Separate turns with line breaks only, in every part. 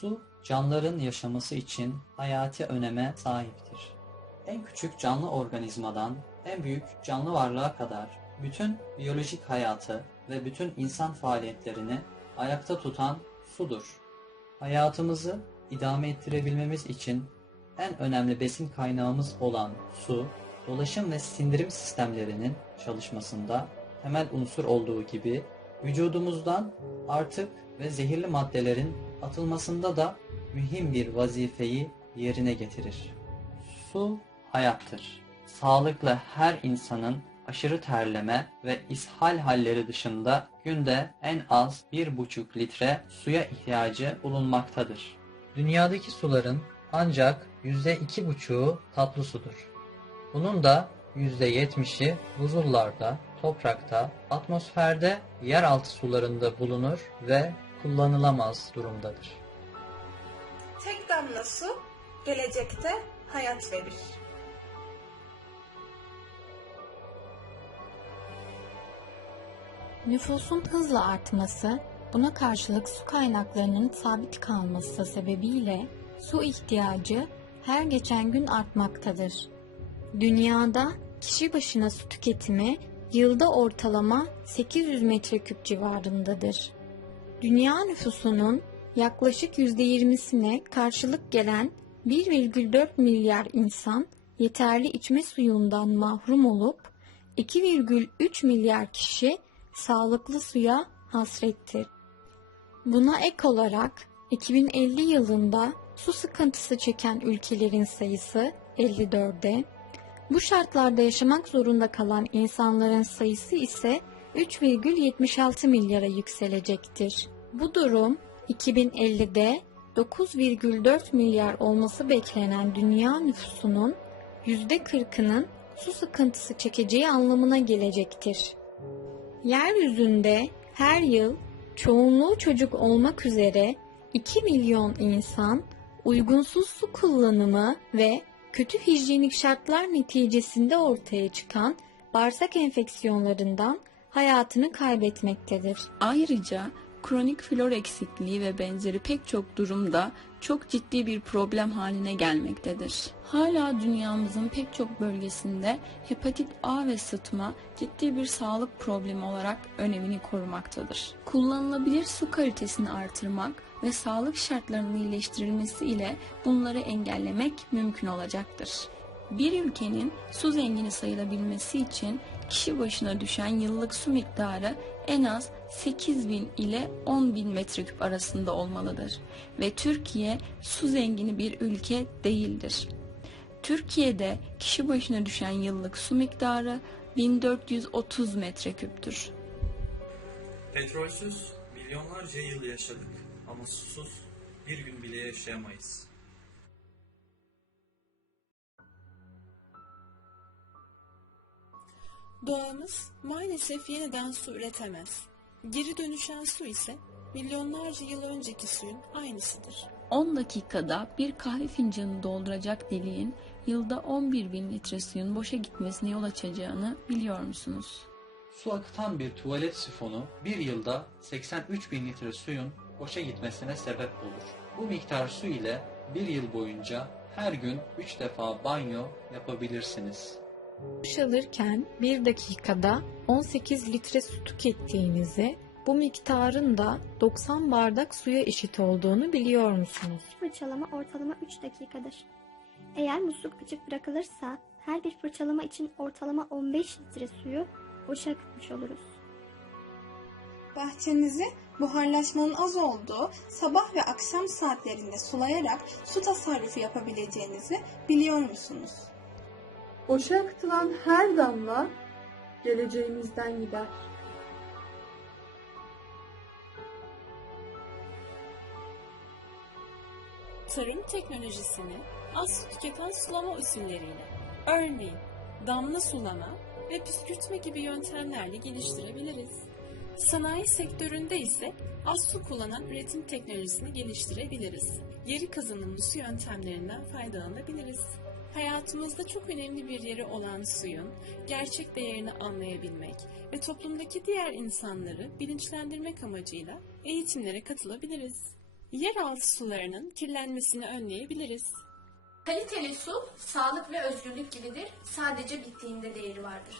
Su, canlıların yaşaması için hayati öneme sahiptir. En küçük canlı organizmadan en büyük canlı varlığa kadar bütün biyolojik hayatı ve bütün insan faaliyetlerini ayakta tutan sudur. Hayatımızı idame ettirebilmemiz için en önemli besin kaynağımız olan su, dolaşım ve sindirim sistemlerinin çalışmasında temel unsur olduğu gibi vücudumuzdan artık ve zehirli maddelerin atılmasında da mühim bir vazifeyi yerine getirir. Su hayattır. Sağlıklı her insanın aşırı terleme ve ishal halleri dışında günde en az 1,5 litre suya ihtiyacı bulunmaktadır. Dünyadaki suların ancak %2,5'u tatlı sudur. Bunun da %70'i buzullarda, toprakta, atmosferde, yeraltı sularında bulunur ve kullanılamaz durumdadır.
Tek damla su gelecekte hayat verir.
Nüfusun hızla artması, buna karşılık su kaynaklarının sabit kalması sebebiyle su ihtiyacı her geçen gün artmaktadır. Dünyada kişi başına su tüketimi yılda ortalama 800 metreküp civarındadır. Dünya nüfusunun yaklaşık %20'sine karşılık gelen 1,4 milyar insan yeterli içme suyundan mahrum olup 2,3 milyar kişi sağlıklı suya hasrettir. Buna ek olarak 2050 yılında su sıkıntısı çeken ülkelerin sayısı 54'e, bu şartlarda yaşamak zorunda kalan insanların sayısı ise 3,76 milyara yükselecektir. Bu durum 2050'de 9,4 milyar olması beklenen dünya nüfusunun %40'ının su sıkıntısı çekeceği anlamına gelecektir. Yeryüzünde her yıl çoğunluğu çocuk olmak üzere 2 milyon insan uygunsuz su kullanımı ve kötü hijyenik şartlar neticesinde ortaya çıkan bağırsak enfeksiyonlarından hayatını kaybetmektedir.
Ayrıca kronik flor eksikliği ve benzeri pek çok durumda çok ciddi bir problem haline gelmektedir. Hala dünyamızın pek çok bölgesinde hepatit A ve sıtma ciddi bir sağlık problemi olarak önemini korumaktadır. Kullanılabilir su kalitesini artırmak ve sağlık şartlarının iyileştirilmesi ile bunları engellemek mümkün olacaktır. Bir ülkenin su zengini sayılabilmesi için kişi başına düşen yıllık su miktarı en az 8000 ile 10.000 metreküp arasında olmalıdır ve Türkiye su zengini bir ülke değildir. Türkiye'de kişi başına düşen yıllık su miktarı 1430 metreküptür.
Petrolsüz milyonlarca yıl yaşadık ama susuz bir gün bile yaşayamayız.
Doğamız maalesef yeniden su üretemez. Geri dönüşen su ise milyonlarca yıl önceki suyun aynısıdır.
10 dakikada bir kahve fincanı dolduracak deliğin yılda 11 bin litre suyun boşa gitmesine yol açacağını biliyor musunuz?
Su akıtan bir tuvalet sifonu bir yılda 83 bin litre suyun boşa gitmesine sebep olur. Bu miktar su ile bir yıl boyunca her gün 3 defa banyo yapabilirsiniz.
Duş alırken 1 dakikada 18 litre su tükettiğinizi, bu miktarın da 90 bardak suya eşit olduğunu biliyor musunuz?
Fırçalama ortalama 3 dakikadır. Eğer musluk açık bırakılırsa her bir fırçalama için ortalama 15 litre suyu boşa akıtmış oluruz.
Bahçenizi buharlaşmanın az olduğu sabah ve akşam saatlerinde sulayarak su tasarrufu yapabileceğinizi biliyor musunuz?
Boşa akıtılan her damla geleceğimizden gider.
tarım teknolojisini az su tüketen sulama usulleriyle, örneğin damla sulama ve püskürtme gibi yöntemlerle geliştirebiliriz. Sanayi sektöründe ise az su kullanan üretim teknolojisini geliştirebiliriz. Geri kazanımlı su yöntemlerinden faydalanabiliriz. Hayatımızda çok önemli bir yeri olan suyun gerçek değerini anlayabilmek ve toplumdaki diğer insanları bilinçlendirmek amacıyla eğitimlere katılabiliriz. yeraltı sularının kirlenmesini önleyebiliriz.
Kaliteli su, sağlık ve özgürlük gibidir. Sadece bittiğinde değeri vardır.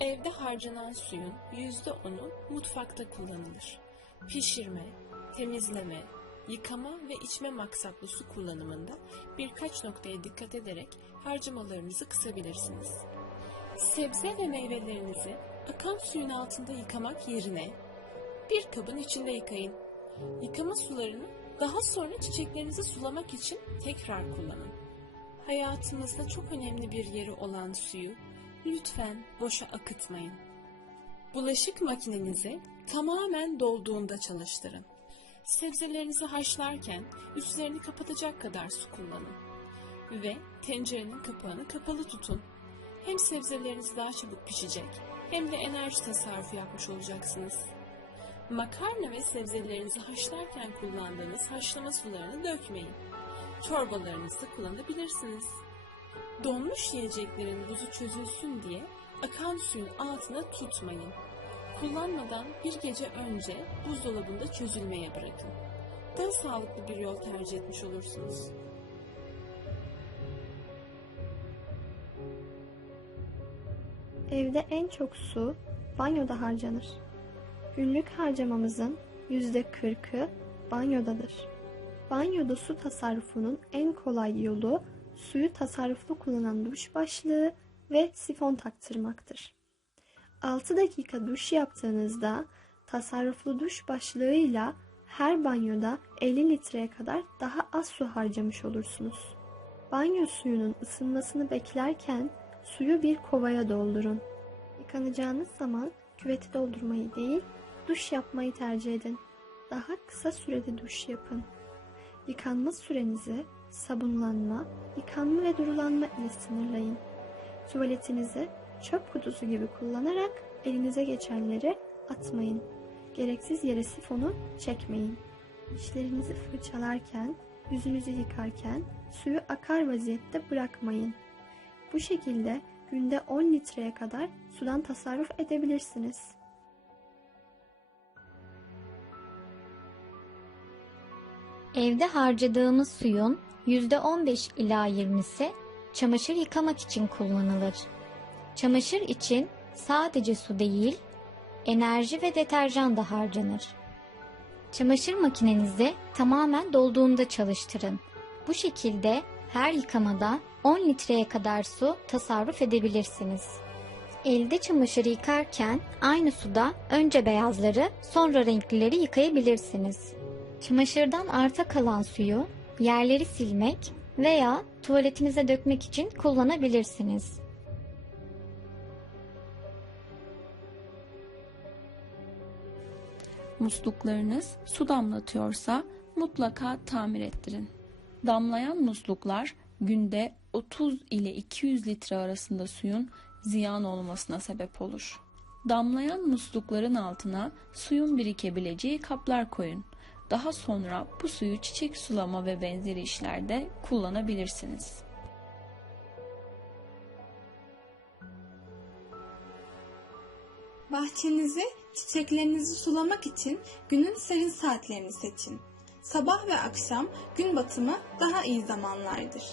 Evde harcanan suyun %10'u mutfakta kullanılır. Pişirme, temizleme, yıkama ve içme maksatlı su kullanımında birkaç noktaya dikkat ederek harcamalarınızı kısabilirsiniz. Sebze ve meyvelerinizi akan suyun altında yıkamak yerine bir kabın içinde yıkayın. Yıkama sularını daha sonra çiçeklerinizi sulamak için tekrar kullanın. Hayatımızda çok önemli bir yeri olan suyu lütfen boşa akıtmayın. Bulaşık makinenizi tamamen dolduğunda çalıştırın. Sebzelerinizi haşlarken üstlerini kapatacak kadar su kullanın. Ve tencerenin kapağını kapalı tutun. Hem sebzeleriniz daha çabuk pişecek hem de enerji tasarrufu yapmış olacaksınız. Makarna ve sebzelerinizi haşlarken kullandığınız haşlama sularını dökmeyin. Çorbalarınızda kullanabilirsiniz. Donmuş yiyeceklerin buzu çözülsün diye akan suyun altına tutmayın. Kullanmadan bir gece önce buzdolabında çözülmeye bırakın. Daha sağlıklı bir yol tercih etmiş olursunuz.
Evde en çok su banyoda harcanır. Günlük harcamamızın %40'ı banyodadır. Banyoda su tasarrufunun en kolay yolu suyu tasarruflu kullanan duş başlığı ve sifon taktırmaktır. 6 dakika duş yaptığınızda tasarruflu duş başlığıyla her banyoda 50 litreye kadar daha az su harcamış olursunuz. Banyo suyunun ısınmasını beklerken suyu bir kovaya doldurun. Yıkanacağınız zaman küveti doldurmayı değil, duş yapmayı tercih edin. Daha kısa sürede duş yapın. Yıkanma sürenizi sabunlanma, yıkanma ve durulanma ile sınırlayın. Tuvaletinizi çöp kutusu gibi kullanarak elinize geçenleri atmayın. Gereksiz yere sifonu çekmeyin. Dişlerinizi fırçalarken, yüzünüzü yıkarken suyu akar vaziyette bırakmayın. Bu şekilde günde 10 litreye kadar sudan tasarruf edebilirsiniz.
Evde harcadığımız suyun %15 ila 20'si çamaşır yıkamak için kullanılır. Çamaşır için sadece su değil, enerji ve deterjan da harcanır. Çamaşır makinenizi tamamen dolduğunda çalıştırın. Bu şekilde her yıkamada 10 litreye kadar su tasarruf edebilirsiniz. Elde çamaşır yıkarken aynı suda önce beyazları sonra renklileri yıkayabilirsiniz. Çamaşırdan arta kalan suyu yerleri silmek veya tuvaletinize dökmek için kullanabilirsiniz.
Musluklarınız su damlatıyorsa mutlaka tamir ettirin. Damlayan musluklar günde 30 ile 200 litre arasında suyun ziyan olmasına sebep olur. Damlayan muslukların altına suyun birikebileceği kaplar koyun. Daha sonra bu suyu çiçek sulama ve benzeri işlerde kullanabilirsiniz.
Bahçenizi, çiçeklerinizi sulamak için günün serin saatlerini seçin. Sabah ve akşam gün batımı daha iyi zamanlardır.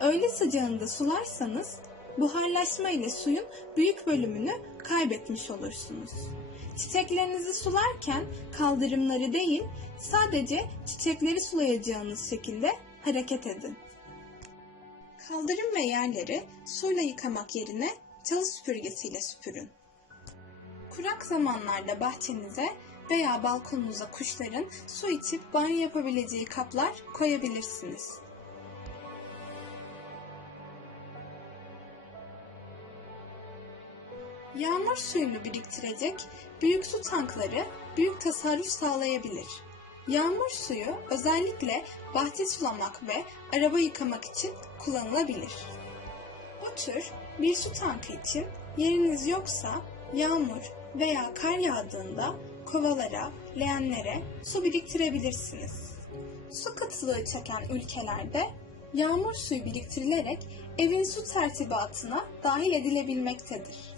Öğle sıcağında sularsanız buharlaşma ile suyun büyük bölümünü kaybetmiş olursunuz. Çiçeklerinizi sularken kaldırımları değil, sadece çiçekleri sulayacağınız şekilde hareket edin. Kaldırım ve yerleri suyla yıkamak yerine çalı süpürgesiyle süpürün. Kurak zamanlarda bahçenize veya balkonunuza kuşların su içip banyo yapabileceği kaplar koyabilirsiniz. Yağmur suyunu biriktirecek büyük su tankları büyük tasarruf sağlayabilir. Yağmur suyu özellikle bahçe sulamak ve araba yıkamak için kullanılabilir. Bu tür bir su tankı için yeriniz yoksa yağmur veya kar yağdığında kovalara, leğenlere su biriktirebilirsiniz. Su kıtlığı çeken ülkelerde yağmur suyu biriktirilerek evin su tertibatına dahil edilebilmektedir.